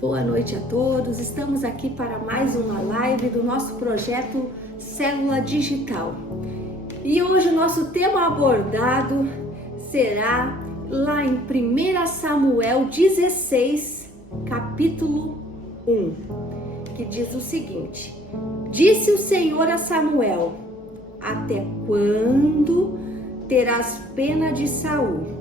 Boa noite a todos, estamos aqui para mais uma live do nosso projeto Célula Digital. E hoje o nosso tema abordado será lá em 1 Samuel 16, capítulo 1, que diz o seguinte: Disse o Senhor a Samuel: Até quando terás pena de Saul?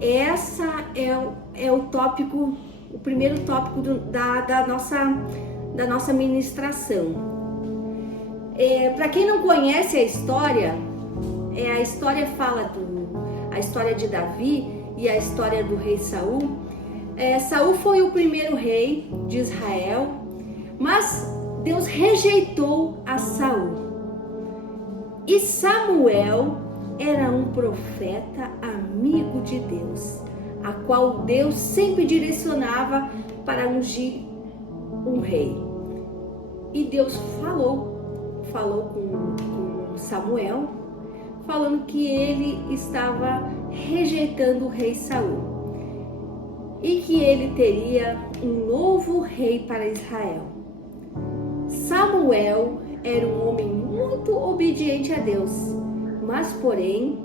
Essa é o tópico, o primeiro tópico da nossa ministração. Para quem não conhece a história fala a história de Davi e a história do rei Saul. Saul foi o primeiro rei de Israel, mas Deus rejeitou a Saul. E Samuel era um profeta amigo de Deus, a qual Deus sempre direcionava para ungir um rei. E Deus falou com Samuel, falando que ele estava rejeitando o rei Saul e que ele teria um novo rei para Israel. Samuel era um homem muito obediente a Deus, mas porém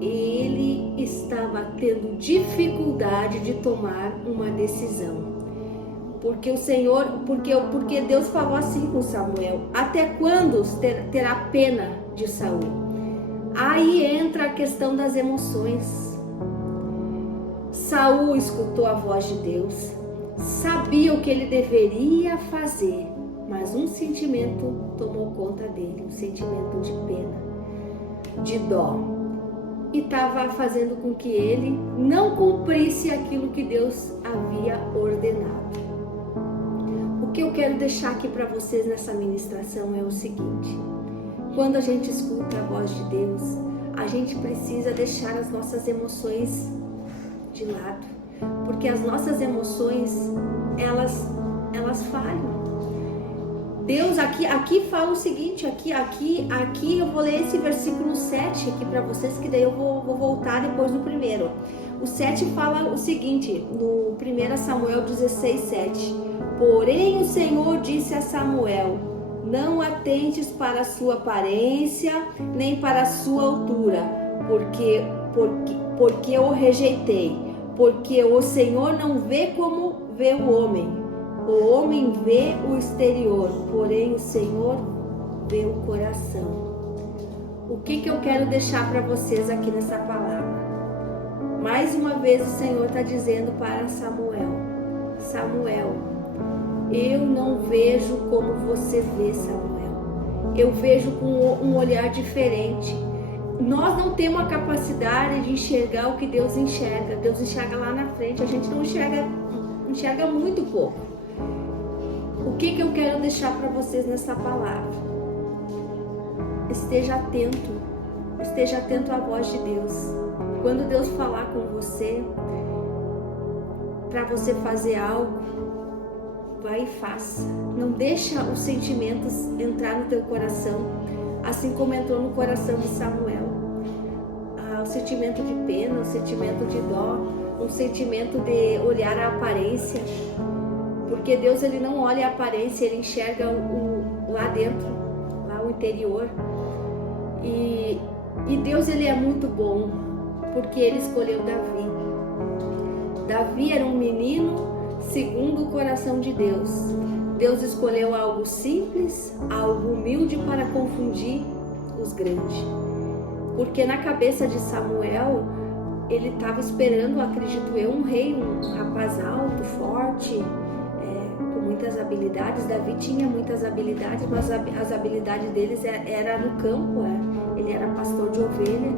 ele estava tendo dificuldade de tomar uma decisão. Porque Deus falou assim com Samuel: até quando terá pena de Saul? Aí entra a questão das emoções. Saul escutou a voz de Deus, sabia o que ele deveria fazer, mas um sentimento tomou conta dele, um sentimento de pena, de dó, e estava fazendo com que ele não cumprisse aquilo que Deus havia ordenado. O que eu quero deixar aqui para vocês nessa ministração é o seguinte: quando a gente escuta a voz de Deus, a gente precisa deixar as nossas emoções de lado, porque as nossas emoções, elas falham. Deus aqui fala o seguinte, aqui eu vou ler esse versículo 7 aqui para vocês, que daí eu vou voltar depois no primeiro. O 7 fala o seguinte, no 1 Samuel 16, 7. Porém o Senhor disse a Samuel: Não atentes para a sua aparência, nem para a sua altura, porque eu o rejeitei. Porque o Senhor não vê como vê o homem. O homem vê o exterior, porém o Senhor vê o coração. O que eu quero deixar para vocês aqui nessa palavra? Mais uma vez o Senhor está dizendo para Samuel: Samuel, eu não vejo como você vê, Samuel. Eu vejo com um olhar diferente. Nós não temos a capacidade de enxergar o que Deus enxerga. Deus enxerga lá na frente, a gente não enxerga muito pouco. O que eu quero deixar para vocês nessa palavra? Esteja atento à voz de Deus. Quando Deus falar com você, para você fazer algo, vai e faça. Não deixa os sentimentos entrar no teu coração, assim como entrou no coração de Samuel. O sentimento de pena, o sentimento de dó, um sentimento de olhar a aparência. Porque Deus, ele não olha a aparência, ele enxerga lá dentro, lá o interior. E Deus, ele é muito bom, porque ele escolheu Davi. Davi era um menino segundo o coração de Deus. Deus escolheu algo simples, algo humilde para confundir os grandes. Porque na cabeça de Samuel, ele estava esperando, acredito eu, um rei, um rapaz alto, forte, com muitas habilidades. Davi tinha muitas habilidades, mas as habilidades deles era no campo. Ele era pastor de ovelha.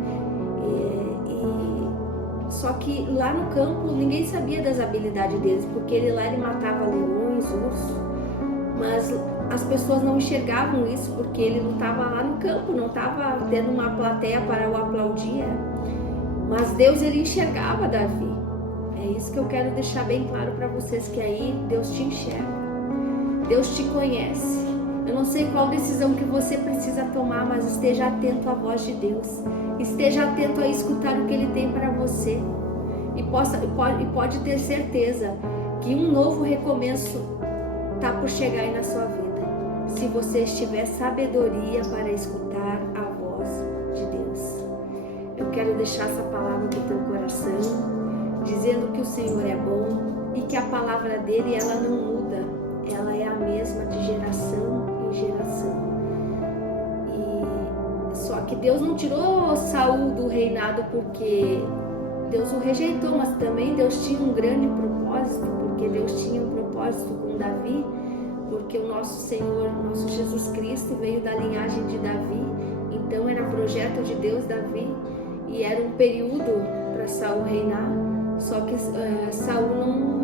Só que lá no campo ninguém sabia das habilidades deles, porque ele matava leões, ursos, mas as pessoas não enxergavam isso, porque ele lutava lá no campo, não estava tendo uma plateia para o aplaudir. Mas Deus, ele enxergava Davi. É isso que eu quero deixar bem claro para vocês, que aí Deus te enxerga, Deus te conhece. Eu não sei qual decisão que você precisa tomar, mas esteja atento à voz de Deus. Esteja atento a escutar o que Ele tem para você. e pode ter certeza que um novo recomeço está por chegar aí na sua vida, se você tiver sabedoria para escutar a voz de Deus. Eu quero deixar essa palavra no teu coração, dizendo que o Senhor é bom e que a palavra dele, ela não muda, ela é a mesma de geração em geração. Só que Deus não tirou Saul do reinado porque Deus o rejeitou, mas também Deus tinha um grande propósito, porque Deus tinha um propósito com Davi, porque o nosso Senhor, o nosso Jesus Cristo veio da linhagem de Davi, então era projeto de Deus Davi, e era um período para Saul reinar, só que Saul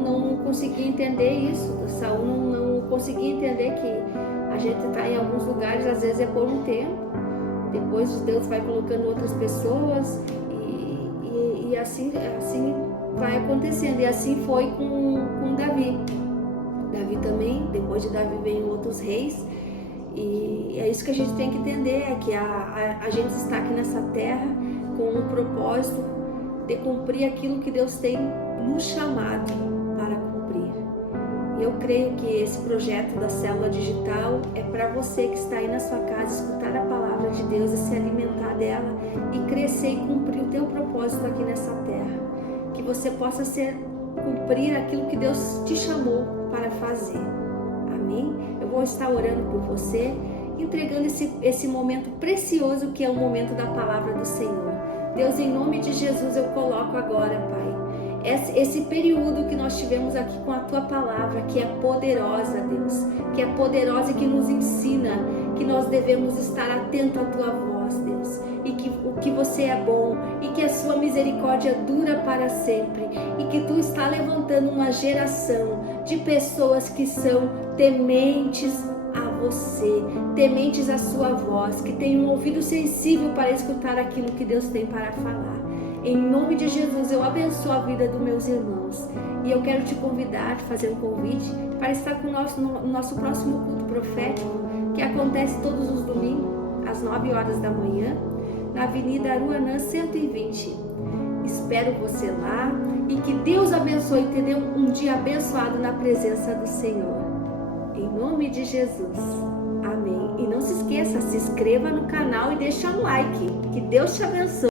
não conseguia entender isso, Saul não conseguia entender que a gente está em alguns lugares, às vezes é por um tempo, depois Deus vai colocando outras pessoas e assim vai acontecendo. E assim foi com Davi. Davi também, depois de Davi vem outros reis. E é isso que a gente tem que entender, é que a gente está aqui nessa terra com um propósito de cumprir aquilo que Deus tem nos chamado para cumprir. E eu creio que esse projeto da Célula Digital é para você que está aí na sua casa, escutar a palavra de Deus e se alimentar dela e crescer e cumprir o teu propósito aqui nessa terra. Que você possa cumprir aquilo que Deus te chamou para fazer. Amém? Eu vou estar orando por você, entregando esse momento precioso que é o momento da palavra do Senhor. Deus, em nome de Jesus, eu coloco agora, Pai, esse período que nós tivemos aqui com a Tua palavra, que é poderosa, Deus, que é poderosa e que nos ensina que nós devemos estar atentos à Tua voz, Deus, e que Você é bom, e que a Sua misericórdia dura para sempre, e que Tu está levantando uma geração de pessoas que são tementes a Você, tementes à Sua voz, que têm um ouvido sensível para escutar aquilo que Deus tem para falar. Em nome de Jesus, eu abençoo a vida dos meus irmãos. E eu quero te convidar, fazer um convite para estar com no nosso próximo culto profético, que acontece todos os domingos, às 9 horas da manhã, na Avenida Aruanã 120. Espero você lá e que Deus abençoe e te dê um dia abençoado na presença do Senhor. Em nome de Jesus. Amém. E não se esqueça, se inscreva no canal e deixa um like. Que Deus te abençoe.